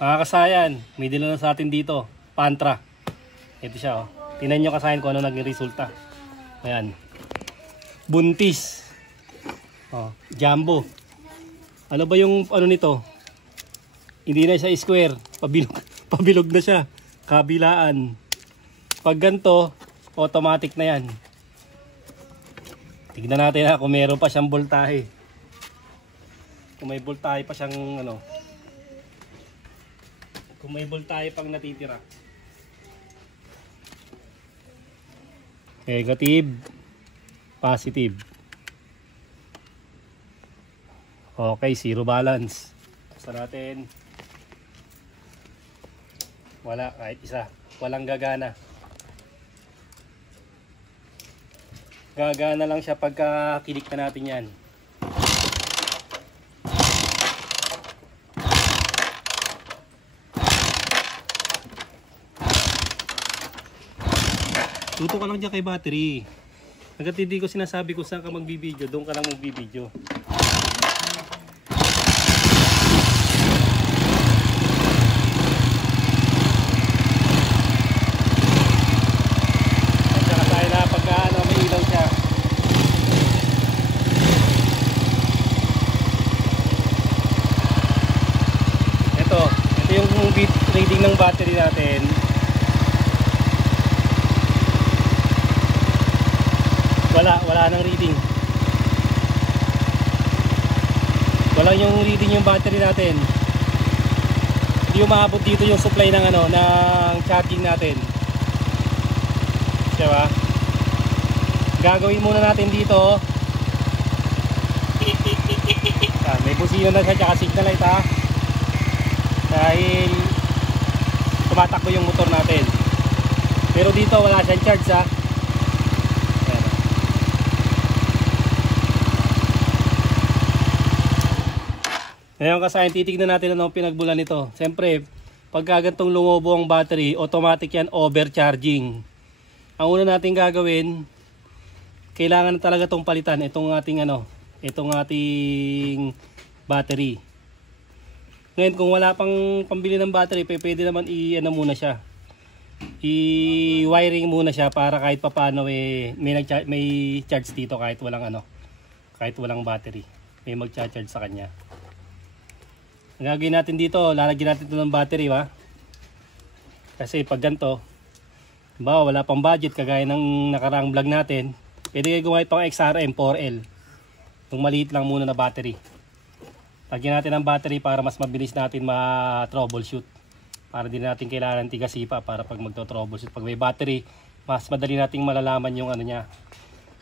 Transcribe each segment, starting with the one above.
Mga kasayan, may dala na sa atin dito, Pantra. Ito siya, oh. Tingnan nyo kasayan kung ano naging resulta. Ayan. Buntis. Oh, jumbo. Ano ba yung ano nito? Hindi na siya square. Pabilog na siya. Kabilaan. Pag ganito, automatic na yan. Tignan natin ha kung meron pa siyang voltahe. Kung may voltahe pa siyang ano. Kung may voltahe pang natitira. Negative. Positive. Okay, zero balance. Basta natin. Wala, kahit isa. Walang gagana. Gagana lang siya pagka kilik na natin yan. Tuto ka lang dyan kay battery. Hanggat hindi ko sinasabi kung saan ka magbibideo, doon ka lang magbibideo. At saka tayo na pagka may ilaw siya. Ito yung reading ng battery natin. Wala nang reading. Wala yung reading yung battery natin. Hindi umaabot dito yung supply ng ano, ng charging natin. Diba? Gagawin muna natin dito. May busino na siya tsaka signal light ha. Dahil tumatakbo yung motor natin. Pero dito wala siyang charge ha. Ngayon kasayan, titignan natin ano pinagbulan nito. Siyempre, pagka gantong lumobo ang battery, automatic yan overcharging. Ang una natin gagawin, kailangan na talaga itong palitan. Itong ating battery. Ngayon, kung wala pang pambili ng battery, pwede naman muna siya. I-wiring muna siya para kahit papaano may charge dito kahit walang battery. May mag-charge sa kanya. Ang gagawin natin dito, lalagyan natin ito ng battery ba? Kasi pag ganito, wala pang budget kagaya ng nakaraang vlog natin, pwede kayo gumamit pang XRM 4L. Itong maliit lang muna na battery. Lagyan natin ng battery para mas mabilis natin ma-troubleshoot. Para din natin kailangan tigasipa para pag magto-troubleshoot. Pag may battery, mas madali nating malalaman yung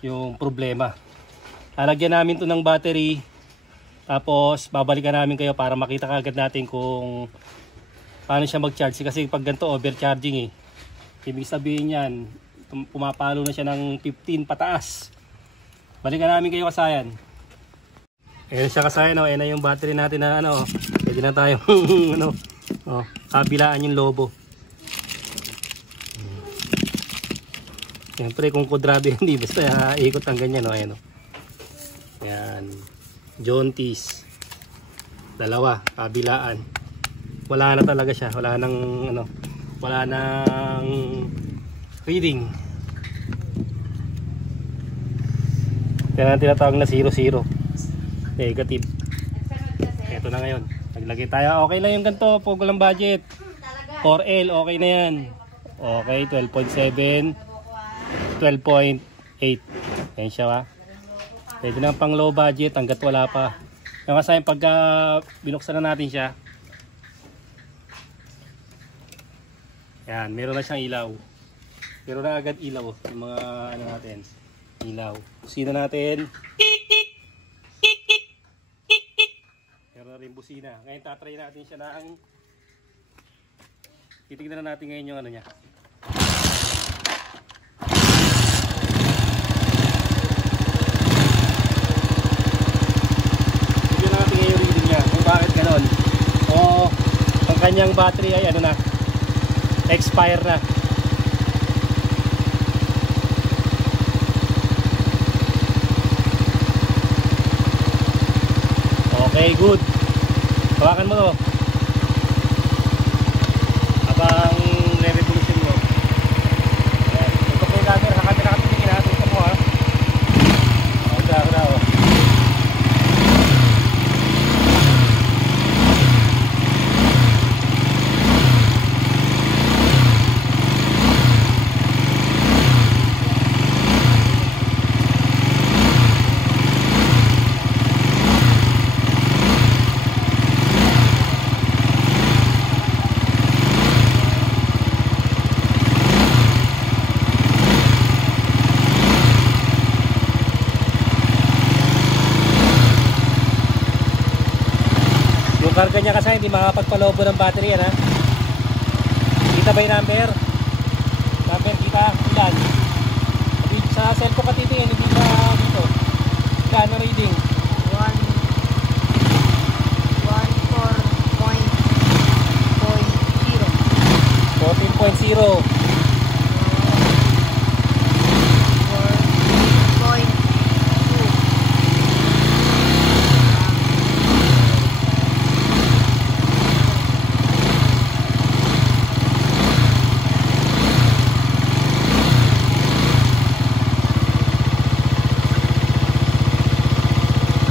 yung problema. Lalagyan namin ito ng battery. Tapos babalikan namin kayo para makita kagad natin kung paano siya mag-charge. Kasi pag ganito overcharging ibig sabihin yan, pumapalo na siya ng 15 pataas. Balikan namin kayo kasayan. Ayan siya kasayan, ayan na yung battery natin na pwede na tayo kabilaan yung lobo. Siyempre kung kudrabe hindi basta ikot ang ganyan ayan Ayan. Jontis. Dalawa, kabilaan. Wala na talaga siya. Wala nang reading. Kaya natin tinatawag na 0-0. Negative. Ito na ngayon. Naglagay tayo. Okay lang yung ganito. Pag walang budget. 4L. Okay na yan. Okay. 12.7. 12.8. Ayan siya ba? Pwede na pang low budget hanggat wala pa. Yung kasayang pagka binuksan na natin siya. Yan, meron na siyang ilaw. Meron na agad ilaw. Yung mga natin. Ilaw. Busina natin. Meron na rin busina. Ngayon tatry natin siya ng titignan na natin ngayon yung niya. Bakit ganon? Ang kanyang battery ay expire na. Okay, good. Hawakan mo to. karga niya kasi hindi makapagpalobo ng battery yan ha. Kita ba yung number? Number kita? Ilan? Sa cellphone ka titingin, hindi ba dito? Ilan ang reading? 14.0.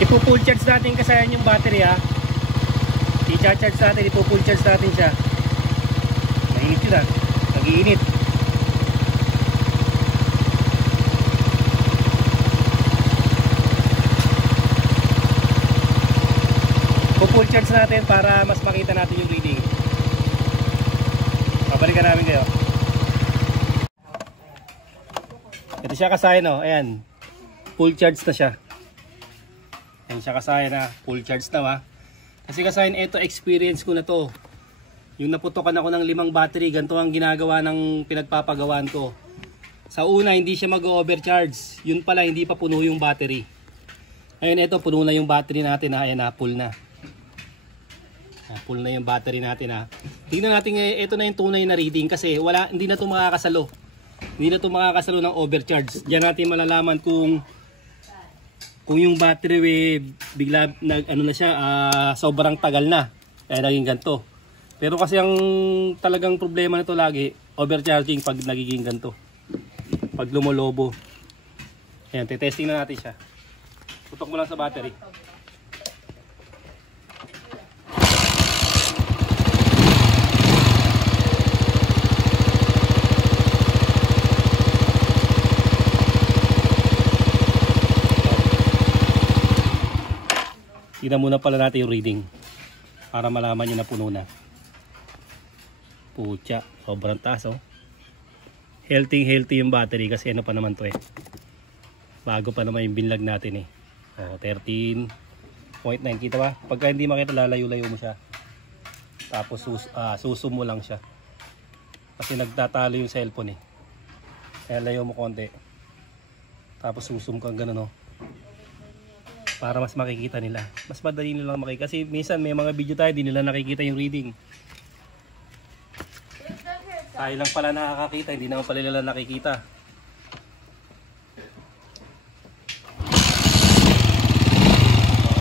Ipo-full charge natin kasi yan yung battery ha. I-charge natin, ipo-full charge natin siya. Mainit yun ha. Nag-iinit. Ipo-full charge natin para mas makita natin yung reading. Babalikan namin kayo. Ito siya kasayan no. Ayan. Full charge na siya. Ayan siya kasayan ha. Full charge na ha. Kasi kasayan ito experience ko na to. Yung naputokan ako ng 5 battery, ganito ang ginagawa ng pinagpapagawaan ko. Sa una hindi siya mag-overcharge. Yun pala hindi pa puno yung battery. Ayun ito puno na yung battery natin ha. Ayan ha, full na. Full na yung battery natin ha. Tingnan natin ito na yung tunay na reading kasi hindi na ito makakasalo. Hindi na ito makakasalo ng overcharge. Diyan natin malalaman kung yung battery bigla ano na siya, sobrang tagal na. Kaya naging ganito. Pero kasi ang talagang problema nito lagi, overcharging pag nagiging ganito. Pag lumolobo. Ayan, testing na natin siya. Putok mo lang sa battery. Tignan muna pala natin yung reading para malaman nyo na puno na. Pucha, sobrang taas oh. Healthy yung battery kasi ano pa naman to eh. Bago pa naman yung binlag natin eh. 13.9 kita ba? Pagka hindi makita lalayo-layo mo siya. Tapos susum mo lang siya. Kasi nagtatalo yung cellphone eh. Kaya layo mo konti. Tapos susum kang gano'n oh. Para mas makikita nila. Mas madali nilang makikita. Kasi minsan may mga video tayo, di nila nakikita yung reading. Tayo lang pala nakakakita, hindi naman pala nila nakikita.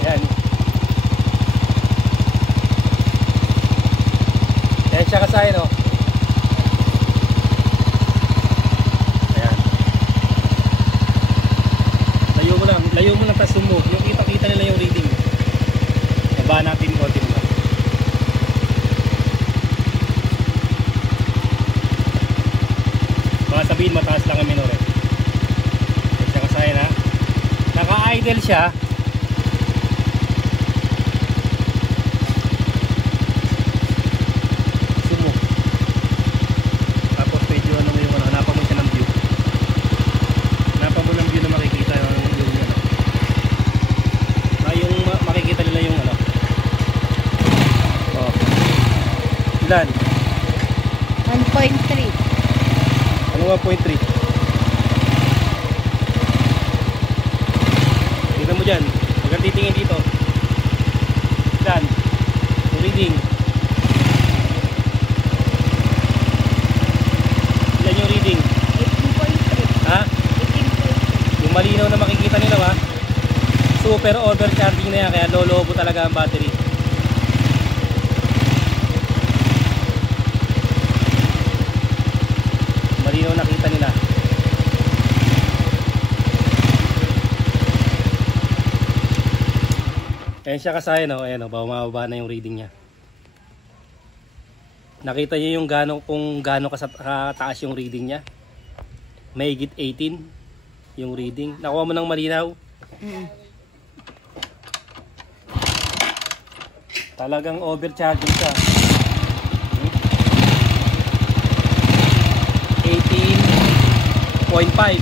Ayan. Ayan siya kasahin oh. Ayan. Layo mo lang tas sumog. Yung kita nila yung reading. Baba natin konti mo. Baka sabihin mataas lang ang minor eh. Siya kasahin ha. Naka-idle siya. Sumog. Tapos medyo ano mo yung hanapan mo siya ng view. Hanapan mo ng view na makikita yung makikita nila yung ano. Oh. Ilan? 1.3. Ano 1.3? Tignan mo dyan. Huwag kang titingin dito. Ilan? Yung reading. Ilan yung reading? 18.3. Ha? 18.3. Yung malinaw na makikita nila ha? Super overcharging na yan, kaya lolobo talaga ang battery. Malinaw nakita nila. Ayan siya kasahin oh. Ayan oh, bumababa na yung reading niya. Nakita niyo yung kung gaano kataas yung reading niya. Mahigit 18 yung reading. Nakuha mo ng malinaw? Talagang overcharging siya. 18.5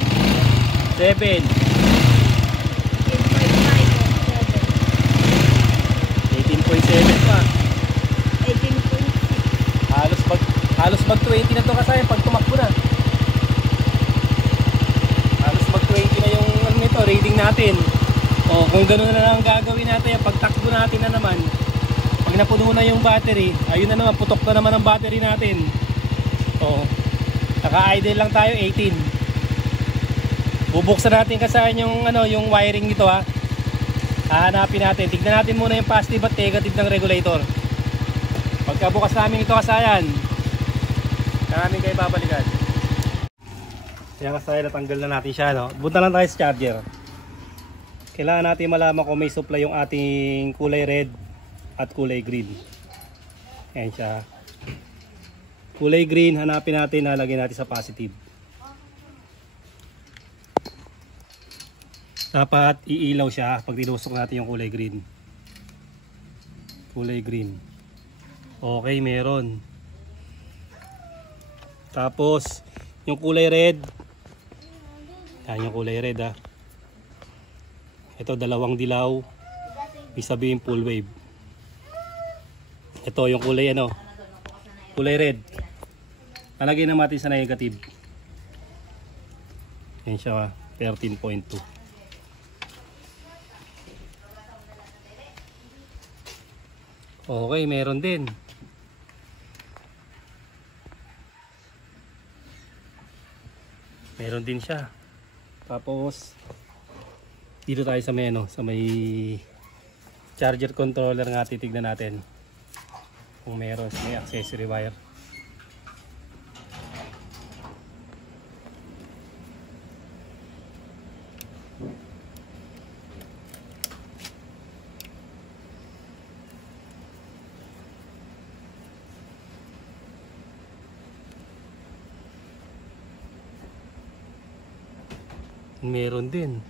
7 18.7 pa. mag 20 na to kasi pag tumakbo na. Halos mag 20 na yung ano nito, reading natin. O kung gano'n na lang ang gagawin natin, pag takbo natin na naman, pag napuno na yung battery, ayun na naman, putok na naman ang battery natin. O, naka-idle lang tayo 18. Bubuksan natin kasayan yung ano, yung wiring nito ha. Hahanapin natin. Tignan natin muna yung positive at negative ng regulator. Pagkabukas namin ito kasayan, namin kayo babalikan. Kaya kasayan, natanggal na natin siya, no? Bunta lang tayo sa charger. Kailangan natin malaman kung may supply yung ating kulay red at kulay green. Ayan siya. Kulay green, hanapin natin, nalagay natin sa positive. Dapat iilaw siya pag tinusok natin yung kulay green. Kulay green. Okay, meron. Tapos, yung kulay red. Yan yung kulay red ha. Ito, dalawang dilaw. Ibig sabihin full wave. Ito, yung kulay ano. Kulay red. Palagay na natin sa negative. Yan siya, 13.2. Okay, meron din. Meron din siya. Tapos dito tayo sa may ano, sa may charger controller nga, titignan natin kung meron may accessory wire. Meron din.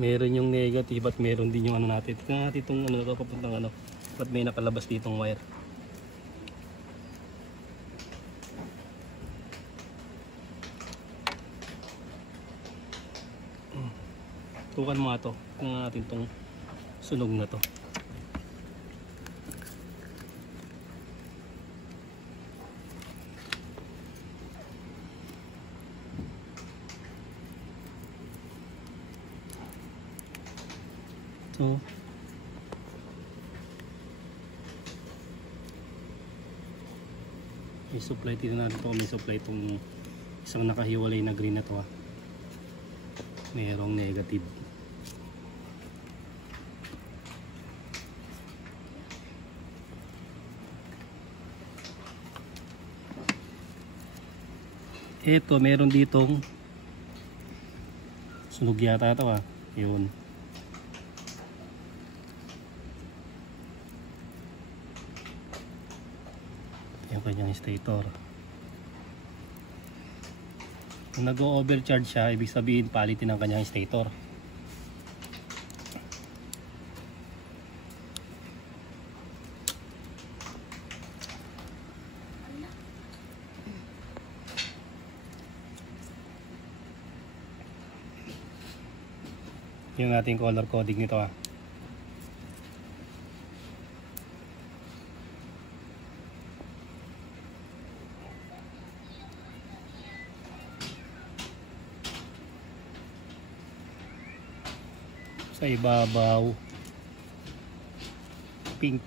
Meron yung negative at meron din yung ano natin. Tignan natin itong ano to, papuntang ano. Ba't may nakalabas ditong wire? Tukan mo nga to. Tignan natin itong sunog na to. So, may supply dito natin ito. May supply itong isang nakahiwalay na green na to ha. Mayroong negative. Ito, meron ditong sunog yata ito ha. Yun. Yung kanyang stator. Kung nag-overcharge siya, ibig sabihin palitin ang kanyang stator. Yung ating color coding nito ah. Sa ibabaw pink,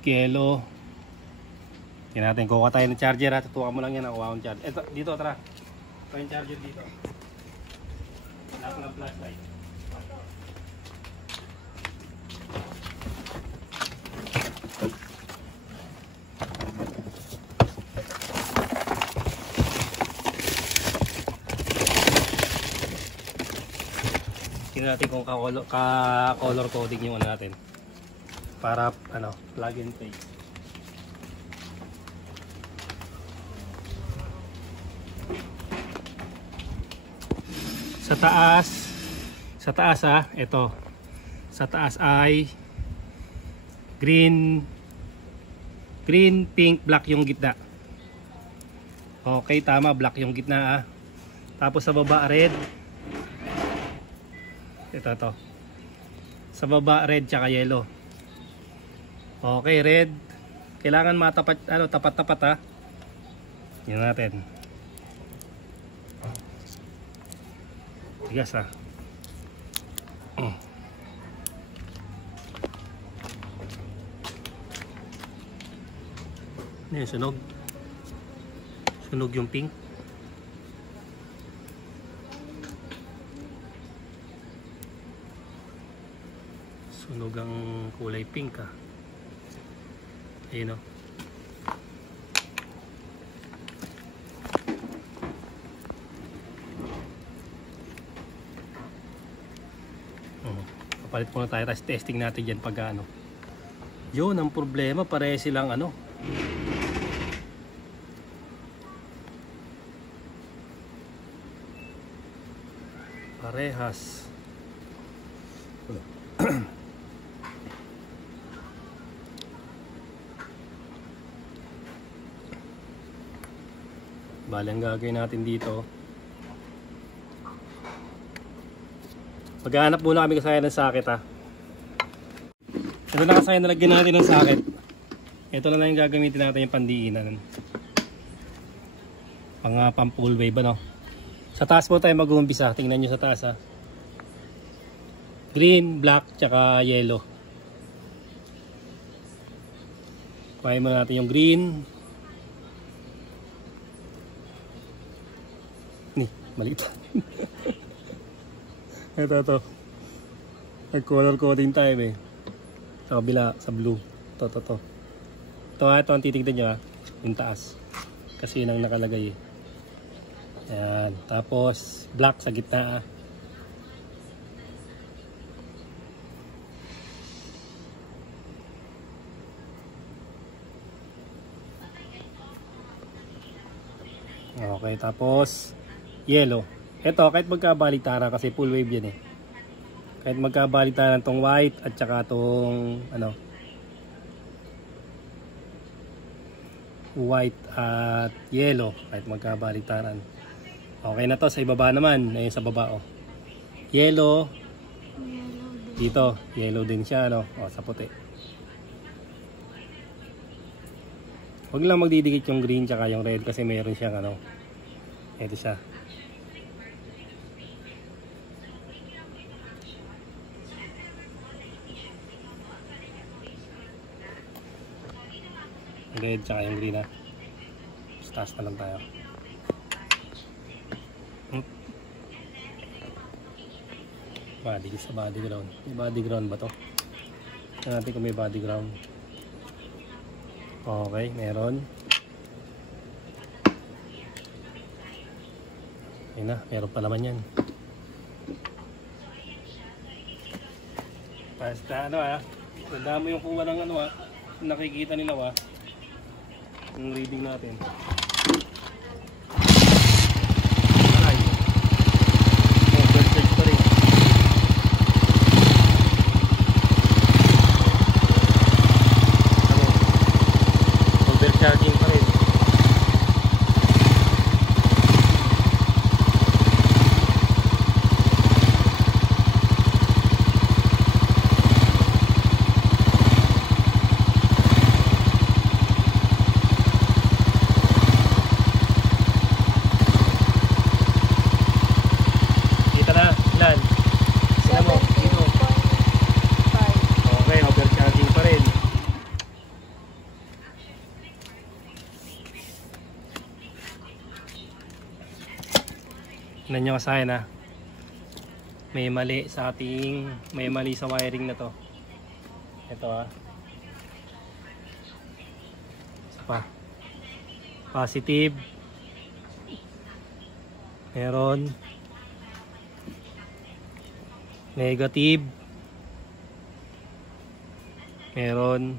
yellow. Tingnan natin, kuha tayo ng charger ha. Tutukan mo lang yan, nakuha akong charger. Eto, dito, tara. Ito yung charger dito. Lock ng flashlight. Tingnan natin kung ka-color coding yung ano natin. Para ano, plug and play. Sa taas ha, ito. Sa taas ay green, pink, black yung gitna. Okay, tama, black yung gitna ha. Tapos sa baba red. Ito to. Sa baba red tsaka yellow. Okay, red. Kailangan matapat, ano, tapat-tapat ha. Yan natin. Tigas ha. Ano yung sunog? Sunog yung pink. Sunog ang kulay pink ha. Ayun o. Papalit muna tayo, tapos testing natin dyan pag ano. Yun ang problema, pareha silang ano. Parehas. Bale, ang gagawin natin dito, maghahanap muna kami kasaya ng socket ha. Ito na kasaya na lagyan natin ng socket. Ito na lang yung gagamitin natin yung pandiinan. Pang full wave ano. Sa taas po tayo mag-uumpisa. Tingnan nyo sa taas ha. Green, black, tsaka yellow. Kuhain muna natin yung green. Maliit. Ito. Nag-color coding tayo eh. Sa kabila, sa blue. Ito. Ito ang titignan nyo ha. Yung taas. Kasi yun ang nakalagay eh. Ayan. Tapos, black sa gitna ha. Okay, tapos yellow. Ito, kahit magkabaliktaran kasi full wave yan eh. Kahit magkabaliktaran tong white at saka tong ano, white at yellow, kahit magkabaliktaran. Okay na to, sa ibaba naman. Ayun sa baba oh. Yellow. Dito, yellow din siya no. Oh, sa puti. Huwag lang magdidikit yung green tsaka yung red kasi mayroon siyang ano. Ito siya. Red tsaka yung green ha. Taas na lang tayo. Body sa body ground. May body ground ba to? Tignan natin kung may body ground. Okay, meron. Ayun na, meron pa naman yan. Basta ano ha, tanda mo yung kuha ng ano ha, nakikita nila ha, yung reading natin. Ay, overcharge pa rin. Ano, overcharging pa rin. Tignan nyo kasahin ha. May mali sa ating, may mali sa wiring na to. Ito ha. Isa pa. Positive. Meron. Negative. Meron.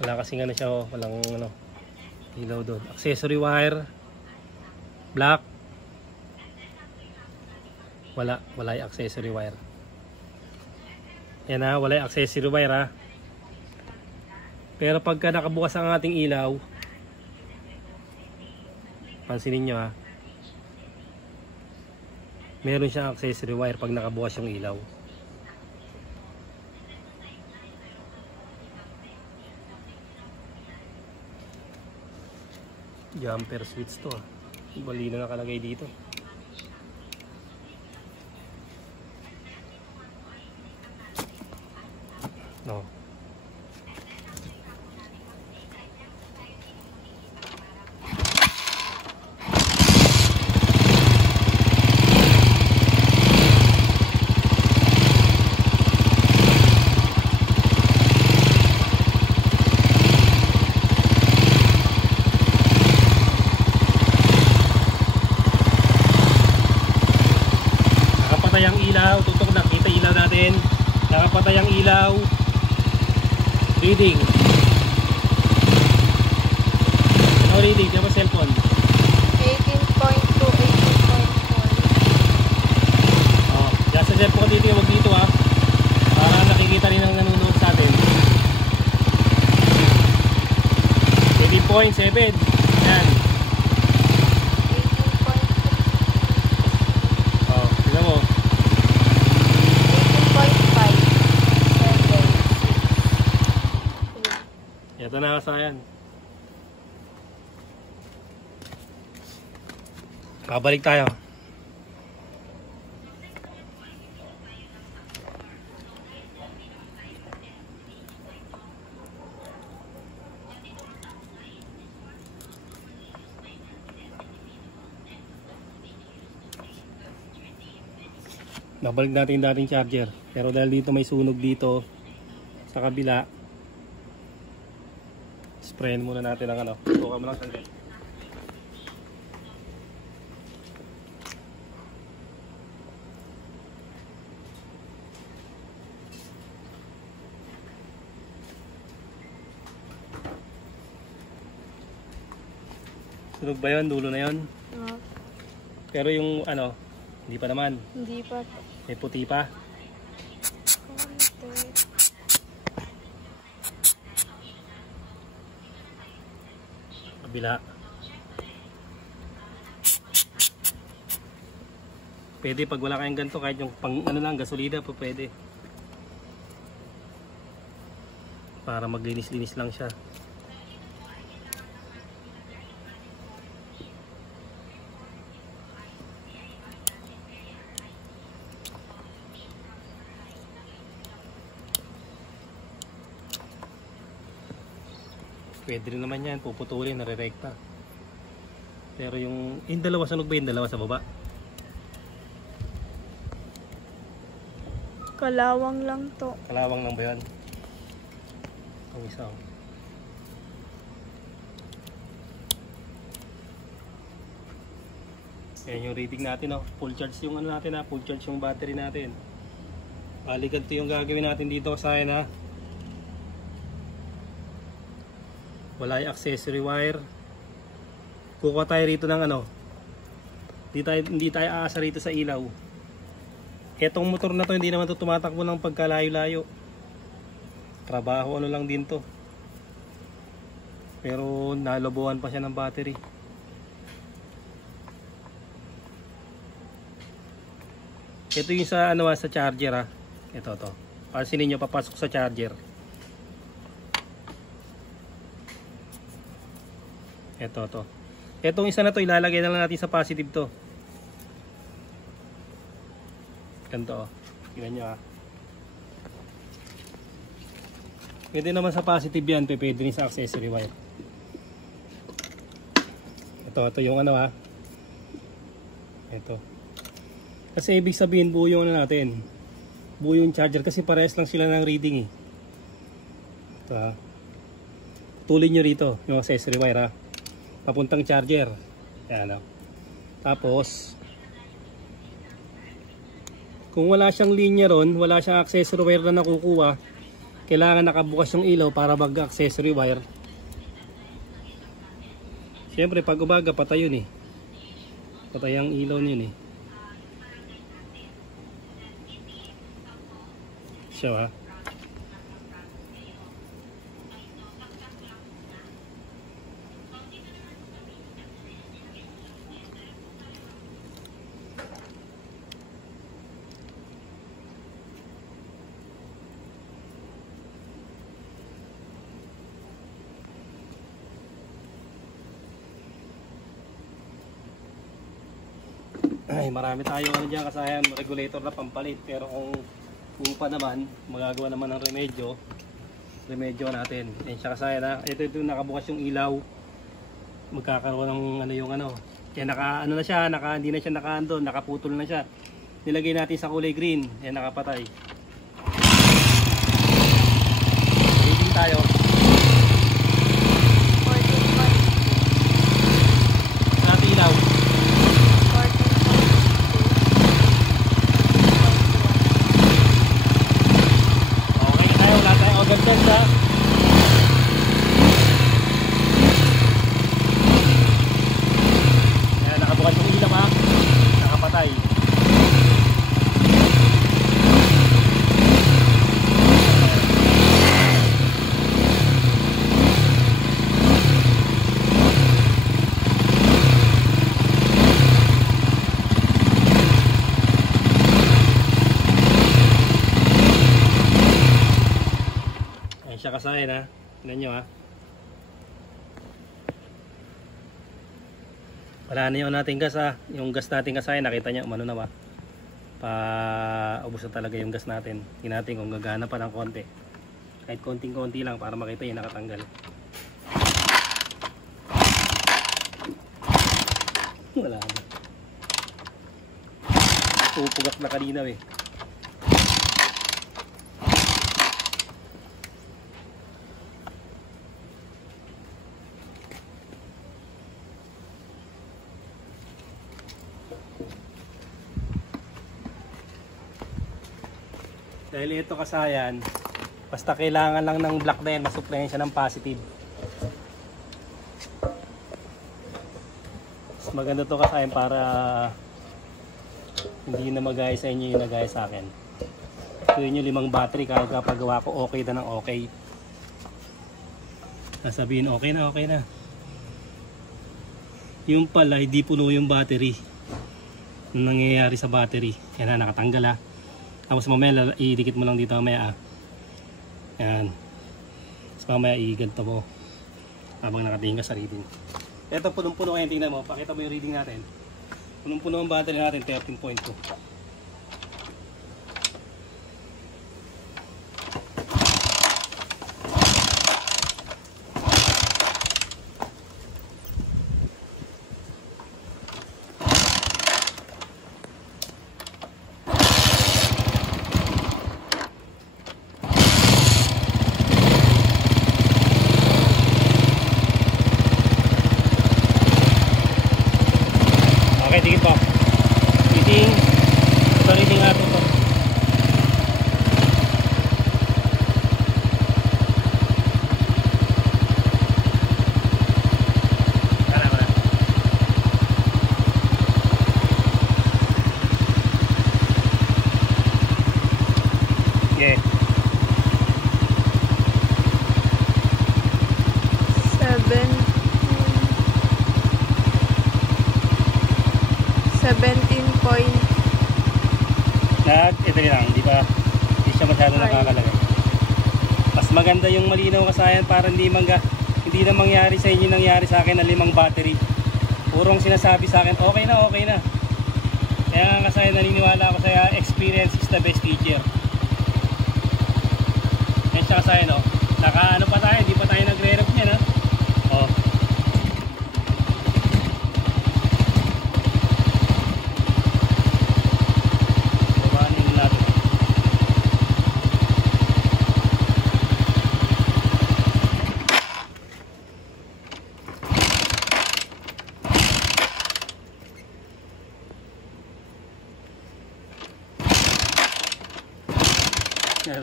Wala kasing ano siya oh. Walang ano. Ilaw doon. Accessory wire. Black. Wala yung accessory wire. Yan ha, wala yung accessory wire ha. Pero pagka nakabukas ang ating ilaw, pansinin nyo ha. Meron siyang accessory wire pag nakabukas yung ilaw. Jumper switch to ah. Bali na nakalagay dito. No. Nakapatay ang ilaw, tutok na kita ilaw natin. Nakapatay ang ilaw. Reading. Ano reading? Diyan mo cellphone. 18.2, 18.4. Oh, diyan sa cellphone dito, wag dito ha. Para nakikita rin ang nanonood sa atin. 18.7. Yan. 18.6. Oh, tignan mo. 18.5. 7. Ito na kasayan. Babalik tayo. Babalik natin yung dating charger. Pero dahil dito may sunog dito sa kabila, sprayin muna natin ang ano. Buka mo lang sandali. Sunog ba yun? Dulo na yun? Ah, Pero yung ano, hindi pa naman. hindi pa. May puti pa. Konti. Kabila. Pwede pag wala kayong ganito, kahit yung pang ano lang, gasolina po pwede. Para maglinis-linis lang siya. Pwede rin naman yan, puputulin, nare-rekta. Pero yung dalawa, sunog ba yung dalawa sa baba? Kalawang lang to. Kalawang lang ba yan? Ang isa. Ayan yung rating natin, oh. Full charge yung ano natin, ha? Full charge yung battery natin. Bali, ganito yung gagawin natin dito sa akin, ha? Wala yung accessory wire. Kukuha tayo rito ng ano, hindi tayo aasa rito sa ilaw. Etong motor na to hindi naman to tumatakbo ng pagkalayo-layo. Trabaho ano lang din to. Pero nalobohan pa siya ng battery. Ito yung sa ano, sa charger ha. Ito to. Pansinin niyo, papasok sa charger. Ito to. Etong isa na to ilalagay na lang natin sa positive to. Ganito oh. Tingnan nyo ah. Pwede naman sa positive yan, pwede rin sa accessory wire. Ito yung ano ha. Ito. Kasi ibig sabihin buo yung ano natin. Buo yung charger kasi parehas lang sila ng reading eh. Ito ha. Tulin nyo rito yung accessory wire ha. Papuntang charger. Ayan o. Tapos kung wala siyang linya ron, wala siyang accessory wire na nakukuha, kailangan nakabukas yung ilaw para mag-accessory wire. Siyempre pag umaga patay yun eh. Patay ang ilaw yun eh. Siya ha. Ay, marami tayo ano dyan kasayan, regulator na pampalit. Pero kung upa naman, magagawa naman ng remedyo natin. Yan siya kasayan ha. Ito nakabukas yung ilaw. Magkakaroon ng ano yung ano. Kaya naka ano na siya, hindi na siya nakaandon, nakaputol na siya. Nilagay natin sa kulay green, yan nakapatay. Reading tayo. 14.2. Natin ilaw. 14.2. Okay na tayo, wala tayong overcharge ha. Ayan, nakabukas yung ilaw ha. Nakapatay. Ayan siya kasahin ha. Tignan nyo ha. Wala na yung nating gas ha. Yung gas natin kasahin, nakita nyo umano na ba? Paubos na talaga yung gas natin. Tingnan natin kung gagana pa ng konti. Kahit konting-konti lang para makita yung nakatanggal. Wala na. Pupugak na kanina eh. Dahil ito kasayan, basta kailangan lang ng black na yan, masuplayan siya ng positive. Mas maganda to kasayan para hindi na magaya sa inyo yung nagaya sa akin. Ito yung 5 battery, kahit kapagawa ko okay na ng okay. Sasabihin okay na. Yung pala, hindi puno yung battery. Yung nangyayari sa battery. Kaya na nakatanggal ha. Tapos mamaya idikit mo lang dito mamaya ah. Yan. Tapos mamaya iganto mo habang nakatingin ka sa reading. Ito punong-puno ngayon, tingnan mo. Pakita mo yung reading natin. Punong-puno ang battery natin, 13.2. Okay, dikit pa. Reading. Ito reading natin to. Wala. Okay. 17 point. Ito lang, di ba? Hindi siya masyado nakakalagay. Mas maganda yung malinaw kasayan para hindi na mangyari sa inyo nangyari sa akin na 5 battery. Purong sinasabi sa akin, okay na. Kaya nga kasayan, naniniwala ako sa experience is the best teacher. Yan siya kasayan, no? Nakaano pa tayo, di pa tayo nagre-rep niyan, ha? Oh.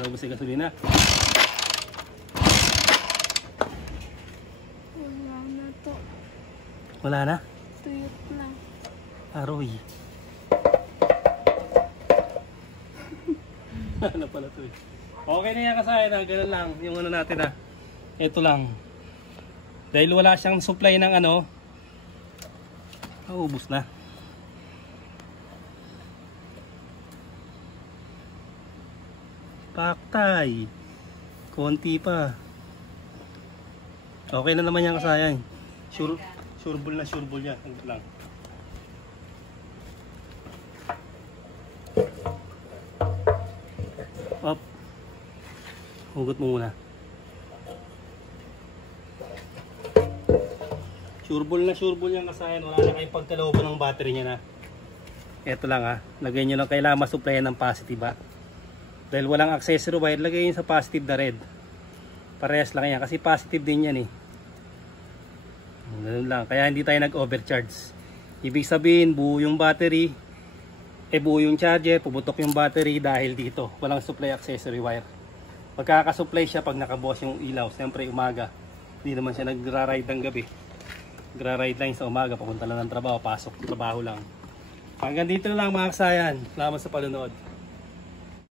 Ubus yung gasolina. Wala na to. Wala na? Tuyot na. Aroy. Ano pala to eh. Okay na yan kasayan ha. Ganun lang. Yung ano natin ha. Ito lang. Dahil wala siyang supply ng ano. Ubus na. Paktay. Konti pa. Okay na naman yan kasayan. Sure ball na yan. Lang. Hugot mo muna. Sureball yung kasayan. Wala na kayong pagkalooban ng battery niya na. Ito lang ha. Lagay nyo lang, kailangan masuplayan ng positive ha. Dahil walang accessory wire, lagay nyo sa positive na red. Parehas lang yan. Kasi positive din yan eh. Ganun lang. Kaya hindi tayo nag-overcharge. Ibig sabihin, buo yung battery. Buo yung charger. Puputok yung battery dahil dito. Walang supply accessory wire. Pagkakasupply siya pag nakabukas yung ilaw. Siyempre umaga. Hindi naman siya nagra-ride ng gabi. Nagra-ride lang sa umaga. Papunta lang ng trabaho. Pasok. Trabaho lang. Hanggang dito na lang mga kasayan. Salamat sa panonood.